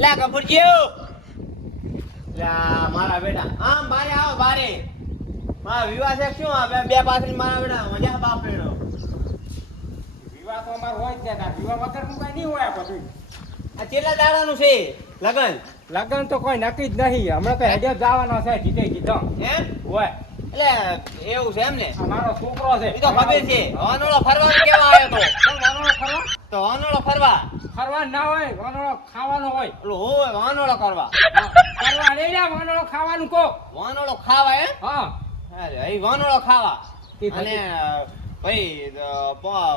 લે કપૂરજી લે મારા બેટા. આમ બારે આવો બારે મારા વિવાહ છે શું આ બે- પાછળ મારા બેટા મજા બાપ બેડો વિવાહ તો અમાર હોય જ ને વિવાહ વગરનું કઈ નહીં હોય આ બધું. આ કેટલા દાડાનું છે? લગન? લગ્ન તો કોઈ નક્કી જ નહીં. હમણાં તો હેડે જવાનો છે જીતે જીતો. એમ? હોય. એટલે એવું છે એમ ને આ મારો છોકરો છે. એ તો ખબર છે. અનોળો ફરવા કેવા આવ્યો તો? કેમ ફરવા? તો વાનોળો ફરવા. ફરવા ના હોય વાનોળો ખાવાનો હોય. ઓલો હોય વાનોળો કરવા. ફરવા નહીં લ્યા, વાનોળો ખાવાનું કો વાનોળો ખાવા એમ? હા. અરે એ વાનોળો ખાવા. અને ભાઈ અ,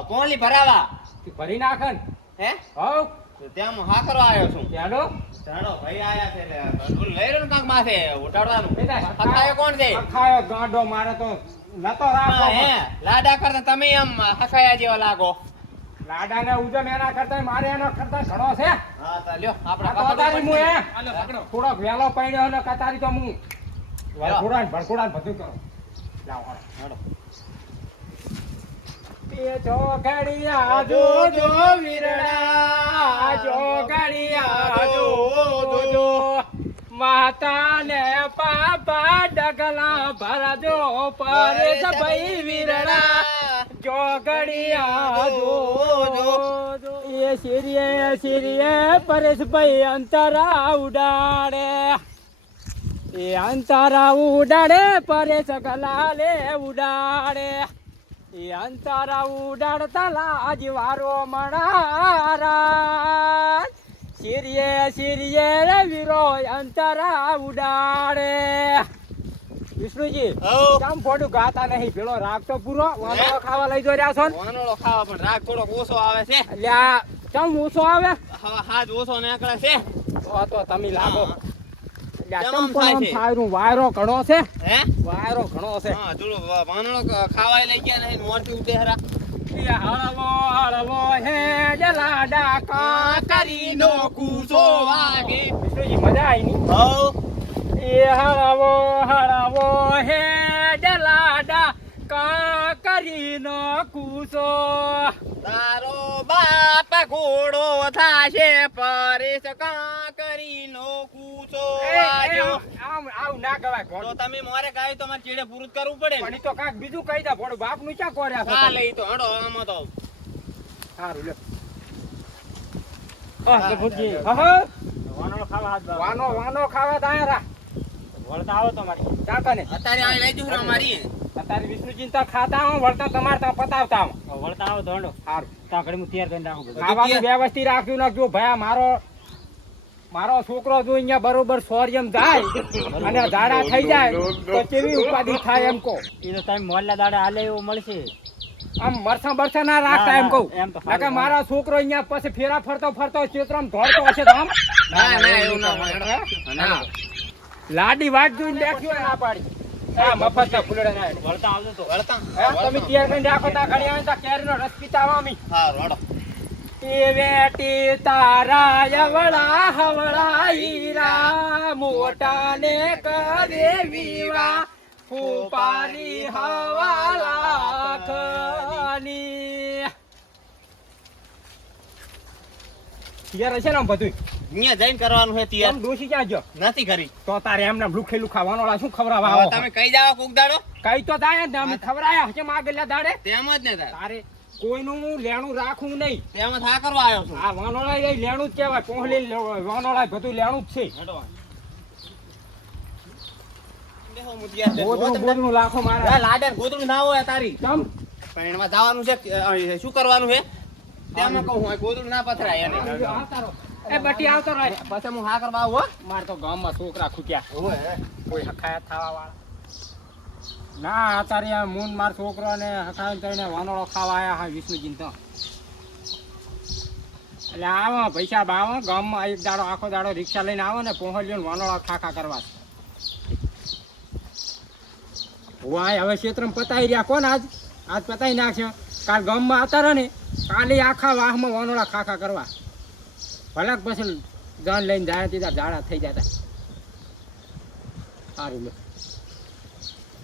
પોણલી ભરાવા. ભરી નાખે હે? હવ. ત્યાં હું હા કરવા આવ્યો છું. ચાલો ચાલો ભાઈ આયા છે એટલે લઈ રહ્યો કાંક માથે ઉટાડવાનું બેટા, કોણ છે? હખાયો ગાંડો મારે તો નતો રાખો હા, લાડા કરતા તમે એમ હકાયા જેવા લાગો. લાડાને ઉજમ એના કરતા મારે એનો કરતા ઘણો છે. હા તો લ્યો આપણે આ હું એ હાલો, પકડો. થોડોક વહેલો પડ્યો ને કતારી તો હું. ભરખોડા ને બધું કરો. લાવો જો હાલો. એ જોગડિયા જો જો માતા ને પાપા ડગલા ભરજો પર ભાઈ વીરડા. જોગડિયા જોજો. એ સિરિયે સિરિયે પરેશભાઈ અંતરા ઉડાડે. એ અંતરા ઉડાડે પરેશ ગલાલે ઉડાડે. એ અંતરા ઉડાડતા લાજ વારો મણારા શિરીએ શિરીએ વીરો અંતરા ઉડાડે. વિષ્ણુજી કામ ફોટું ગાતા નહીં પેલો રાગ તો પૂરો. વાંદો ખાવા લઈ જો રહ્યા છો ને. ખાવા પણ રાગ થોડો ઓછો આવે છે. લ્યા કેમ ઓછો આવે? હા હાથ ઓછો નીકળે છે. તો તો તમે લાગો. વાયરો ઘણો છે. હે? વાયરો ઘણો છે. હા વાનોળો ખાવાય લઈ ગયા નહીં હરા. એ હળવો હળવો હે જલાડા કાકરીનો કૂસો વાગે. વિષ્ણુજી મજા આવી ની? એ હળવો હળવો હે જલાડા કાકરીનો કૂસો. તારો બાપ ઘોડો થાશે પરેશ એ, એ, વાગ્યો. આમ આવું ના કહેવાય તો તમે મોરે ગાય તો મારે ચીડે પૂરું જ કરવું પડે પણ તો કાંઈક બીજું કહી દે ભોળું બાપનું ક્યાં કોર્યા છો હા લઈ તો હડો આમાં તો. સારું લ્યો. હા, હા. વાનો વાનો ખાવા તાયા રા. વળતા આવો તમારી. ચાકાને અત્યારે આ લઈ જવું અમારી અત્યારે વિષ્ણુ ચિંતા ખાતા હું વળતા તમારે ત્યાં પતાવતા હું વળતા આવો ધોંડો સારું ત્યાં ઘડી હું તૈયાર કરીને રાખું બધું. ખાવાનું વ્યવસ્થિત રાખ્યું નાખજો. ભયા મારો મારો છોકરો જો અહીંયા બરોબર સોરિયમ જાય અને ઝાડા થઈ જાય તો કેવી ઉપાધિ થાય એમ કહો. એ તો તમે મોલ્લા દાડા હાલે એવું મળશે. આમ મરસા બરસા ના રાખતા એમ કહું. એમ તો મારો છોકરો અહીંયા પછી ફેરા ફરતો ફરતો ચેતરામ દોડતો હશે તો આમ. ના ના એવું ના ના. લાડી વાત જોઈને દેખ્યો ના પાડી. હા મફત ના ફૂલડા ના વળતા આવજો તો. વળતા? તમે તૈયાર કરીને રાખો તા ઘડી આવે તા કેરીનો રસ પીતા તારા યવળા હવળા હીરા મોટા ને કરે વિવા. ફૂપારી હવા લાખની તૈયાર છે ને આમ બધું અહીંયા જઈને કરવાનું છે તૈયાર. ડોસી ક્યાં નથી કરી. તો તારે એમને લુખેલું ખાવાનું ઓલા શું ખવરાવા આવો? તમે કઈ જાવ કોક દાડો? કઈ તો થાય ને અમે ખવરાયા છે માગેલા દાડે. તેમ જ ને તાર. કોઈનું લેણું રાખવું નહીં. તેમ થા કરવા આવ્યો છું. આ વાનોળા એ લેણું જ કહેવાય કોહલી વાનોળા બધું લેણું જ છે. લાખો લાડર ગોદડું ના હોય તારી. પણ એમાં જવાનું છે શું કરવાનું છે? ત્યાં કહું ગોદડું ના પથરાય એને. એ બટી આવતો રહે. પછી હું હા કરવા આવું હો. મારે તો ગામમાં છોકરા ખૂટ્યા. કોઈ હકાયત થવા વાળા ના અત્યારે આ મૂન માર છોકરો ને હકાયત કરીને વાનોળો ખાવા આયા હા વિષ્ણુજી તો. એટલે આવો પૈસા બાવો ગામમાં એક દાડો આખો દાડો રિક્ષા લઈને આવો ને પહોંચ્યો ને વાનોળો ખાખા કરવા વાય હવે ક્ષેત્ર પતાઈ રહ્યા કોણ આજ? આજ પતાવી નાખ્યો. કાલ ગામમાં આવતા રહે ને કાલે આખા વાહમાં વાનોળા ખાખા કરવા. ભલક પછી જાન લઈને જાય તીધા ઝાડા થઈ જતા સારું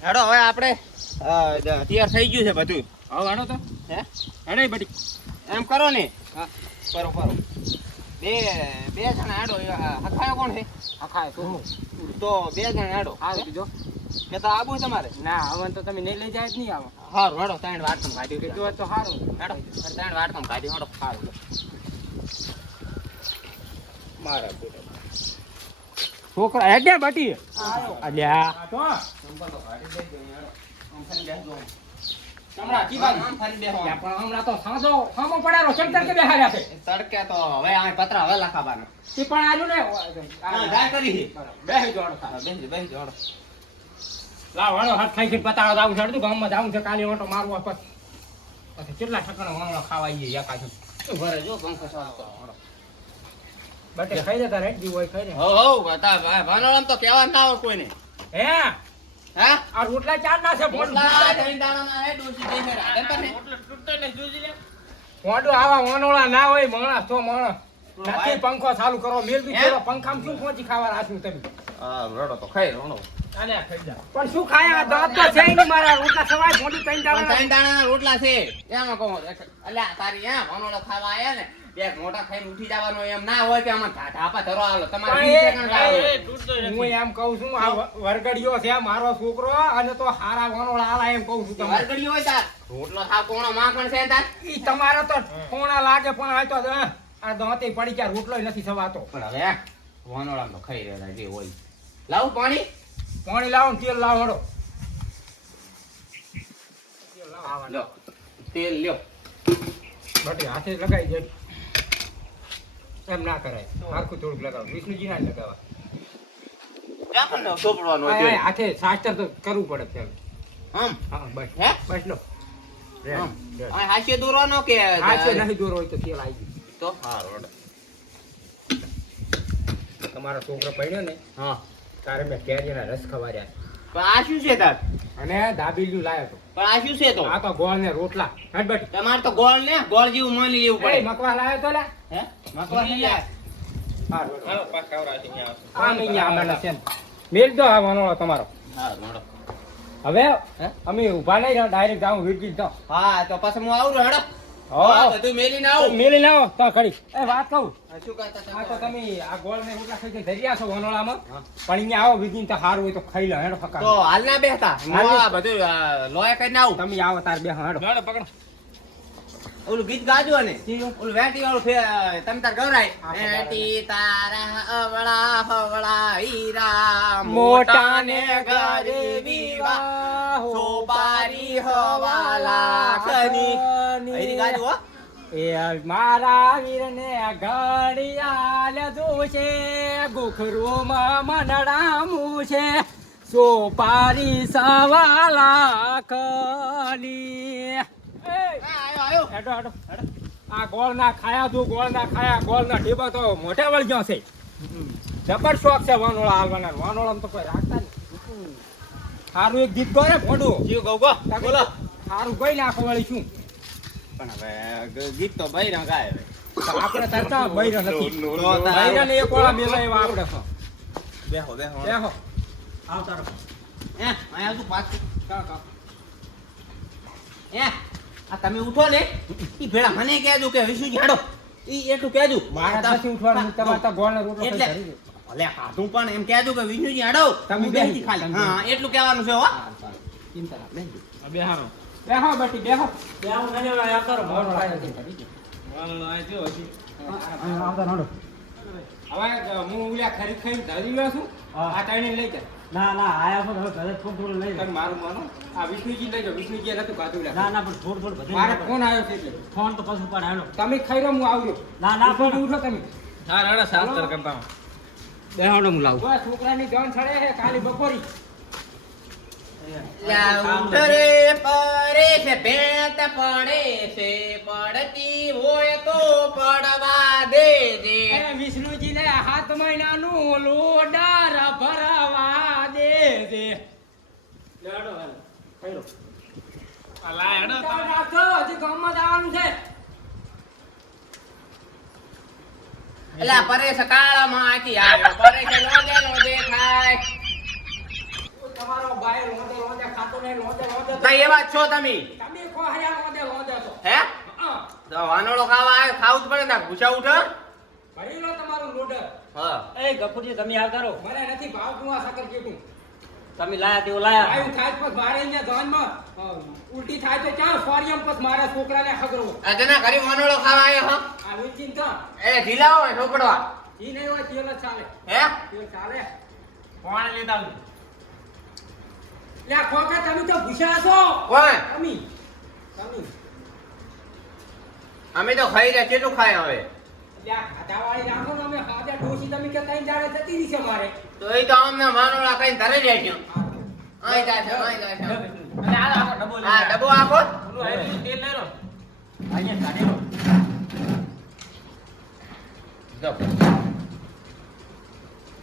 હેડો હવે આપણે તૈયાર થઈ ગયું છે બધું. હવે હેડો તો. હે? હેડે બધી. એમ કરો ને. હા. કરો કરો બે બે જણા હેડો હખાયો કોણ છે? હખાયો તો તો બે જણા હેડો. હા કીધો કે તો આવું તમારે? ના હવે તો તમે નહીં લઈ જાય જ નહીં આવો. હારું હેડો ત્રણ વાર તમે કાઢી કીધું તો સારું હેડો ત્રણ વાર તમે કાઢી હેડો. સારું મારા બેટા. છોકરા હેડે બાટી. અલ્યા તો હમણાં બેહો. પણ હમણાં તો સાંજો સામો પડ્યારો ચમચમ કે બેહાર્યા છે? તડકે તો હવે આ પતરા હવે લખાબાના તે પણ આલ્યું ને? જાય કરી છે. બેહી જોડો હા, હેડો. લાવ વાળો હાથ ખાઈ ખાઈ પતાવા જાવું છે અડધું ગામમાં જાવું છે કાલે ઓટો મારવા પછી. પછી કેટલા ઠકણા વાણો ખાવા આવીએ યા ઘરે જો કરો, હેડો. બટે ખાઈ લેતા રેટ જીવ હોય ખાઈ રે હો હો બતા ભાઈ ભાનોળામ તો કેવા ના આવે કોઈને. હે? હા? આ રોટલા ચાર ના છે ભોંડ રોટલા ત્રણ દાણાના હે, ડોસી દઈ મે રાધન પર ને. ભોંડું આવા વાનોળા ના હોય મણા તો મણા થોડો પંખો ચાલુ કરો મેલ બી? કરો પંખામાં શું પહોંચી ખાવા રાખ્યું તમે? હા, રડો તો ખાઈ રણો. પણ શું ખાયા? દાંત તો છે નહીં મારા. રોટલા સવાય મોડી ત્રણ દાણા ત્રણ દાણા રોટલા છે. એમાં કહો અલ્યા તારી એમ ભાનોળો ખાવા આયા ને. બે મોટા ખાઈને ઉઠી જવાનો એમ ના હોય કે આમાં ધાપા ધરો આલો. તમારે વીસ સેકન્ડ લાવો. હું એમ કઉ છું આ વરગડિયો છે મારો છોકરો અને તો હારા વાનોળા આલા એમ કઉ છું તમે વરઘડી હોય તાર. રોટલો થા કોણો માખણ છે તાર. ઈ તમારે તો કોણા લાગે પણ આ તો આ- દાંતે પડી ગયા રોટલો નથી સવાતો. પણ હવે વાનોળામાં તો ખાઈ રહ્યા જે હોય. લાવું પાણી? પાણી લાવો ને તેલ લાવો હડો. તેલ લ્યો. બટી હાથે લગાવી દે. એમ ના કરાય. આખું થોડુંક લગાવો. વિષ્ણુજી ના લગાવવા તેલ? હાથે શાસ્ત્ર તો કરવું પડે પેલું આમ હા બસ. હે? બસ લો. હાસ્ય દોરવાનો કે હાથે નહીં દોરો તો તેલ આવી ગયું. તો? હારું હેડો. તમારો છોકરો પડ્યો ને હા. તારે મેં કેરીના રસ ખવાર્યા પણ આ શું છે તાર? અને દાબીલું લાયો તો. પણ આ શું છે તો? આ તો ગોળ ને રોટલા. હટ તમારે તો ગોળ ને ગોળ જેવું માની લેવું પડે. મકવા લાયો તો લા. હે? મકવા નહીં યાર. આ મહિને આમાંના છે ને. મેલ દો આ વાનોળો તમારો. હારું, હેડો. હવે હે? અમે ઊભા નહીં ડાયરેક્ટ જાઉં વીરજી તો હા તો પછી હું આવું હેડો. બધું મેલીને આવું. મેલી લાવો તો ખરી એ વાત કહું. શું આ તો તમે આ ગોળ ને રોટલા ખાઈ છો વાનોળામાં. પણ અહીંયા આવો વીરજી તો સારું હોય તો ખાઈ લો હેડો ફકા તો હાલ ના બેહતા બધું આ, લોહી કરીને આવું. તમે આવો તાર બે હેડો. ઓલું ગીત ગાજો ને ઓલું વેટી વાળું તમે તાર ગવરાય. વેટી તારા અવળા હવળા હીરા મોટાને ઘરે વિવાહ. સોપારી હવાલા લાખની. હરી ગાજો એ મારા વીરને ઘડિયાળ જોશે ગુખરુમાં મનડામું છે. સોપારી સવાલા લાખની. એ, આયો હેડો હેડો. આ ગોળ ના ખાયા તું ગોળ ના ખાયા ગોળ ના ઢીબા તો મોઢે વળગ્યો છે. જબર શોખ છે વાનોળા હાલવાના. વાનોળા તો કોઈ રાખતા નહીં. સારું એક ગીત ગો ને ભોંડું જીવ ગૌ ગો બોલો. સારું કોઈ નાખો વળી શું. પણ હવે ગીત તો ભાઈ ના ગાય આપણે તરતા બૈરા નથી. ભાઈ ને એક વાળા મેલા એવા આપણે બેહો બેહો. બેહો. આવ તારો એ અહીંયા તું પાછું. હે આ તમે ઉઠો ને. એ ભેળા મને કહેજો કે વિશુજી હાડો. એ એટલું કહેજો. મારા નથી ઉઠવાનું તમારે તો ગોળ રોટલો એટલે ભલે હાથું પણ એમ કહેજો કે વિષ્ણુજી હાડો. તમે બે બેસી ખાલી. હા એટલું કહેવાનું છે હો. ચિંતા ના. બેસજો. બેહો બેટી બેહો. હવે હું ઉલ્યા ખરી ખાઈને ધરી ગયો છું. હા. આ ટાઈમ લઈ જા. ના ના આયા પણ હવે ઘરે થોડું થોડું લઈ તમે મારું માનો? આ વિષ્ણુજી લઈ જાઓ વિષ્ણુજી નથી લે. ના ના પણ થોડું થોડું બધું મારે ફોન આવ્યો છે એટલે. ફોન તો પછી પણ આવ્યો તમે ખાઈ રહ્યો હું આવ્યો ના ના પણ ઉઠો તમે. બેહાડો હું લાવું. બસ છોકરાની જાન છડે છે કાલી બપોરી. લા ઉતરે પરે છે ભેત પડે છે પડતી હોય તો પડવા દેજે. એ વિષ્ણુજીને હાથ મહિનાનું લોડાર ભરવા દે છે. લેડો હાલ. કઈરો રાખો હજી ગામમાં જવાનું છે. એલા પરેશ કાળામાં આથી આવ્યો. પરેશ લોજે લોજે ખાય. તમારો બાય લોંદે લોંદે ખાતો નહીં લોંદે લોંદે તો એવા છો તમે? તમે કો હયા લોંદે લોંદે છો હે? હા. તો વાનોળો ખાવા આવે ખાવું જ પડે ને ભૂસા ઉઠો? ભરી લો તમારું લોડર હા. એ ગફુરજી તમે આવતા રહો મને નથી ભાવતું આ સકર કેટું તમે લાયા તેવો લાયા. આયું થાય પછી મારે અહીંયા ધોનમાં ઉલટી થાય તો ક્યાં ફોરિયમ પછી મારા છોકરાને હગરો. આ તને ઘરે વાનોળો ખાવા આવ્યો હા. આ વીંચીને તો. એ ઢીલા હોય ઢોકળવા. ઈ નહીં હોય તેલ ચાલે. હે? તેલ ચાલે. કોણ લીધા લે? ખોખા તમે તો ભૂસ્યા છો કોણ? તમે. તમે. અમે તો ખાઈ રહ્યા કેટલું ખાય હવે? લે આ ખાધાવાળી રાખો ને ડોશી તમે કે કઈ દાડે થતી રહી છે મારે. તો એ તો અમને વાનોળા ખાઈને ધરે જાય છે અહીં જાય છે અહીં જાય છે. અને આ આખો ડબો લે હા ડબો આખો તેલ લઈ લો. અહીંયા કાઢી લો. જો.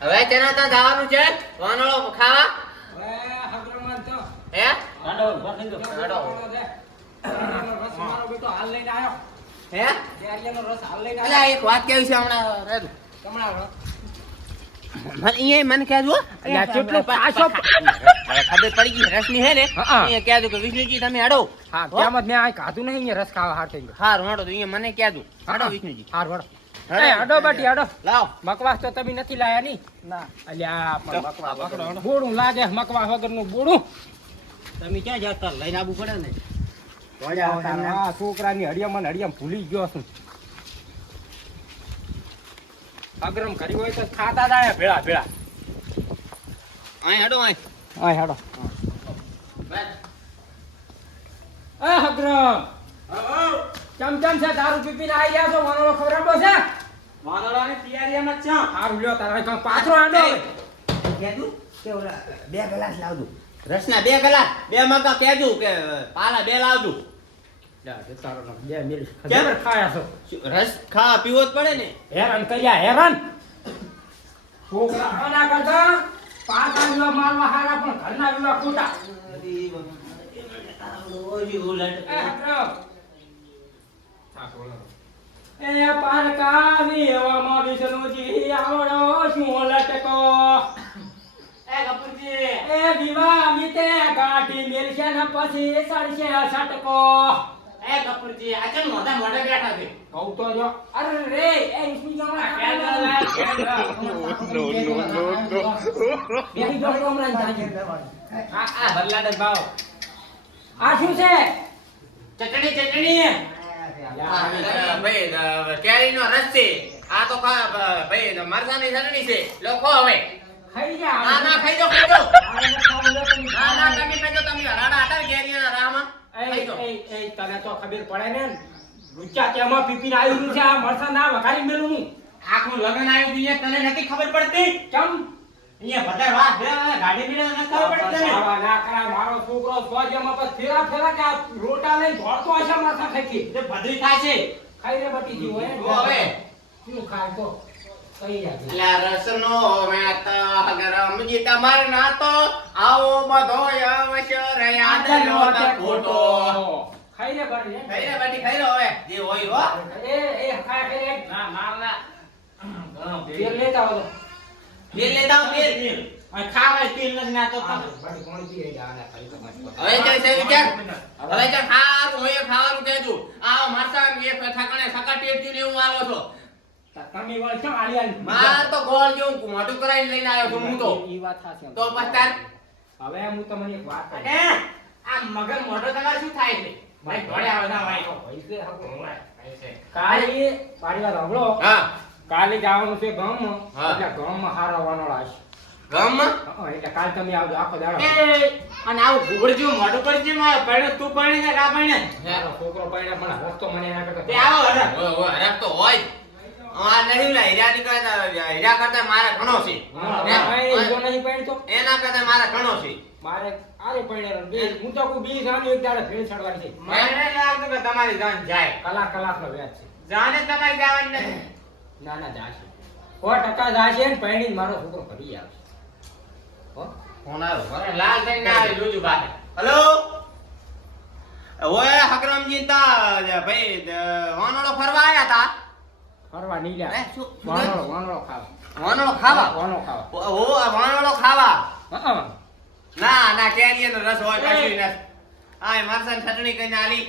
હવે તેના ત્યાં જવાનું છે વાનોળો ખાવા. હવે હગરમાન તો. હે? રસ મારો બેટો હાલ લઈને આવ્યો. હે? કેરીનો રસ હાલ લઈને આવ્યો. એક વાત કેવી છે હમણાં રેડું હમણાં મને અહીંયા મને કહેજો અલ્યા, કેટલો પાછો- ખબર પડી ગઈ રસની હે ને? અહીંયા કહેજો કે વિષ્ણુજી તમે હડો. હા હો? જ મેં આ ખાધું નહીં અહીંયા રસ ખાવા હાટે હારું હડો તો અહીંયા મને કહેજો. હડો વિષ્ણુજી. હાર વડો હેડો. બાટી હડો. લાવ. મકવાસ તો તમે નથી લાયા ની? ના. અલ્યા પણ મકવા બોડું લાગે મકવા વગરનું બોડું તમે ક્યાં જતા? લઈને આવવું પડે ને. છોકરાની હડિયામાં હડિયમ ભૂલી ગયો છું. અગરમ કરી હોય તો ખાતા જાય ભેળા ભેળા. અહીં હડો અહીં. હા હેડો. એ અગરમ! ચમ ચમ છે દારૂ પી પીને આવી ગયા છો? વાનોળો ખબર છે? વાનોળાની તૈયારીમાં જ છે? હારું લ્યો તારા કાંઈ પાથરો આડો કહેજો કે ઓલા બે ગ્લાસ લાવજો. રસના બે ગ્લાસ બે મગા કહેજો કે પાલા બે લાવજો. કેમ? ખાયા છો? રસ ખાવા પીવો જ પડે ને? હેરાન કર્યા હેરાન. છોકરા આના કરતા. પાછા વિવાહ મારવા હારા પણ ઘરના વિવાહ ખોટા. એ અક્રમ. એ પારકા વિવામાં આવડો શું લટકો? એ કપૂરજી. એ વીતે ગાંઠી મેલશે ને પછી સડશે સટકો. એ કપૂરજી. આ કેમ મોઢા મોઢે બેઠા છે. કહું તો જો. અરે રે એ ઈસમી આ આ બદલાડે ભાવ. આ શું છે? ચટણી ચટણી. ભાઈ કેરીનો રસ છે. આ તો ભાઈ મરચાની ચટણી છે. લોકો હવે. ખાઈ જા. ના ના ખાઈ જો ખાઈ જો ના ના તમે ખાઈ જો તમે હરાડા હતા કેરી કેરીના રામાં તને તો ખબર પડે ને? લુચ્ચા તેમાં પીપી આવ્યું છે. આ મરસા ના વઘારી મેલું હું. આખું લગન આવ્યું છે તને નથી ખબર પડતી? કેમ? અહીંયા બધા વાત ગાડી બીડી ખબર પડતી આવા ના કરાય. મારો છોકરો સ્વાજ્યમાં બસ ફેરા ફેરા કે આ રોટા લઈને દોડતો હશે મરસા ખાઈ તે થાય છે. ખાઈ રે બટી જીવો હવે. શું ખાય તો? રસનો મેત ગરમજી તમાર નાતો આવો બધો અવસર યાદ લો ખોટો. ખાઈ રે બટી ખાઈ રે બેટી ખાઈ લો હવે. જે હોય હો. એ એ ખાય ખાય રે ના માર ના. લેતા આવો તેલ લેતા આવો તેલ. ખાવાય તેલ નથી ના તો. કોણ પીએ જા આને? ખાઈ હવે ચાલ છે વિચાર હવે ચાલ ખાવાનું હોય ખાવાનું કહેજો. આ મારસા એક ઠાકણે સકાટી ટેસ્ટી ને એવું છો. તમે વળ છો આલી આલી માર તો ગોળ જેવું મોઢું કરાઈને લઈને આવ્યો છું હું તો. ઈ વાત સાચી તો પછી હવે હું તમને એક વાત કહું. આ મગન મોઢો તમારે શું થાય છે? ભાઈ ઘોડે આવે ના ભાઈ પૈસે હાકો. કાલે મારી વાત સાંભળો હા. કાલે જવાનું છે ગામ. એટલે ગામમાં હારા વાનોળા હશે ગામમાં માં એટલે કાલ તમે આવજો આખો દાડો. અને આવું ઘૂઘડ જેવું મોઢું કરી છે મારે પડે તું પડે ને કા પડે છોકરો પાડ્યા પણ રસ્તો મને એના કરતા આવો તો હોય. આ નહીં લા હીરા ની હીરા કરતા મારે ઘણો છે. હા, એમ, હવે એ જો નહીં પાડ્યો તો? એના કરતા મારે ઘણો છે. મારે આરે પાડ્યા બે હું તો કોઈ બી જાણ્યું એક દાડે ભેળ ચડવાની છે. મને લાગતું કે તમારી જાન જાય. કલાક કલાકનો વ્યાજ છે. જાને તમારી જવાની નથી. ના ના જાશે. સો ટકા જાશે ને પૈણી મારો છોકરો ફરી આવશે. ફોન આવ્યો. લાલ ના આવે જોજો બારે હેલો? ઓય હકરમજી તા ભાઈ વાનોડો ફરવા આયા તા? ફરવા નહીં ખાવા. ખાવા? ખાવા. ઓ ખાવા? ના ના રસ હોય કશું આ મરસાની ચટણી આલી.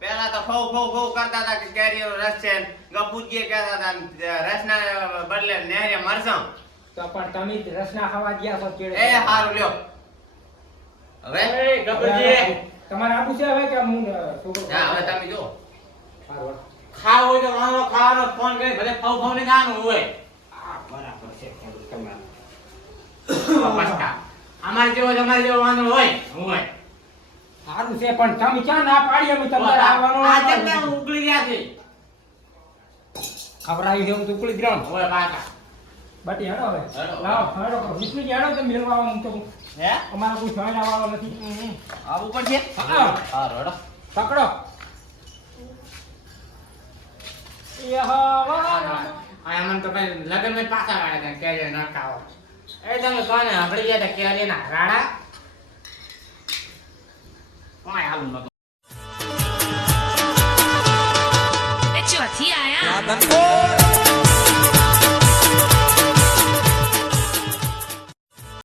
પેલા તો ફૌ ફૌ ફૌ કરતા હતા કે કેરીનો રસ છે ને ગપુજીએ કહેતા હતા ને રસના બદલે નેહરે મરસમ તો પણ તમે જ રસના ખાવા ગયા છો એ હારું લ્યો. હવે? એ તમારે આપું છે હવે કે હું હા હવે તમે જો હારું, ખાવ હોય તો વાંધો ખાવાનો ફોન કરી ભલે ફાવ ફાવ ને ગાવાનું હોય. આ બરાબર છે તમારે અમારે જેવો તમારે જેવો વાંધો હોય હોય. સારું છે પણ તમે ક્યાં ના પાડી અમે તમારે આવવાનો આજે જ મેં ઉકળી ગયા છે. ખવડાવી દેવું તો ઉકળી જ હોય કાકા બટી હેડો હવે. લાવો હેડો કરો. વિષ્ણુજી હેડો તમે મેળવા આવો હું તો હે? અમારા કોઈ જોઈન આવવાનો નથી. આવું પડશે. હા. હા હેડો. પકડો. એ હવા આ મને તો ભાઈ લગનમાં પાછા વાળા હતા કેરી ના ખાવા. એ તમે કોને હબળી ગયા હતા કેરી ના રાડા? કોણ હાલું નતું ચોથી આયા.